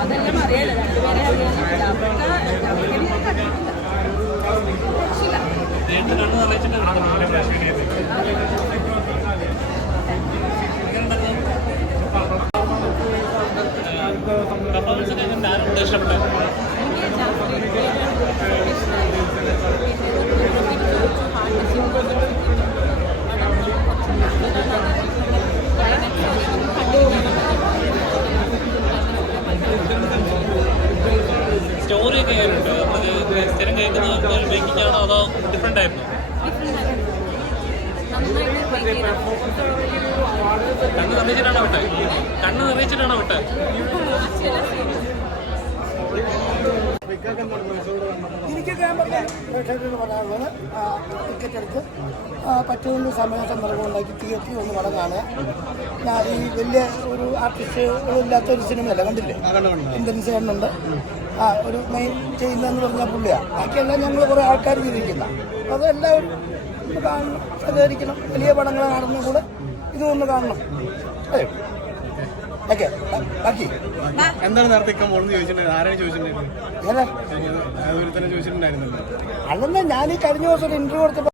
അതെല്ലാം അറിയാലോ, രണ്ടുപേരെ സ്റ്റോറിയൊക്കെ ആയിട്ടുണ്ട്. സ്ഥിരം കേൾക്കുന്ന മേക്കിംഗ് ആണോ അതോ ഡിഫറെൻ്റ് ആയിരുന്നു? കണ്ണ് നിറയിച്ചിട്ടാണോ വിട്ടെ? കണ്ണ് നിറയിച്ചിട്ടാണോ വിട്ടെ? എനിക്ക് ഞാൻ പറഞ്ഞ പ്രേക്ഷകരോട് പറയാനുള്ളത് ടിക്കറ്റ് എടുത്ത് പറ്റുന്ന സമയ സന്ദർഭം ഉണ്ടാക്കി തിയേറ്ററിൽ ഒന്ന് പടം കാണുക. ഞാൻ ഈ വലിയ ഒരു ആർട്ടിസ്റ്റുകളില്ലാത്തൊരു സിനിമയല്ല, കണ്ടില്ലേ? ഇന്ദ്രൻസ് കണ്ണുണ്ട്, ഒരു മെയിൻ ചെയ്യുന്നതെന്ന് പറഞ്ഞാൽ പുള്ളിയാണ്. ബാക്കിയെല്ലാം ഞങ്ങൾ കുറേ ആൾക്കാർ ചെയ്തിരിക്കുന്ന, അത് എല്ലാവരും കാണണം, സഹകരിക്കണം. വലിയ പടങ്ങൾ കാണുന്ന കൂടെ ഇതൊന്ന് കാണണം. അതെ, ഓക്കെ. ബാക്കി എന്താണ് നേരത്തെ ചോദിച്ചിട്ടുണ്ടായിരുന്നു? ആരാണ് ചോദിച്ചിട്ടുണ്ടായിരുന്നു? അല്ലെന്നാ ഞാൻ ഈ കഴിഞ്ഞ ദിവസം ഒരു ഇന്റർവ്യൂ കൊടുത്തപ്പോൾ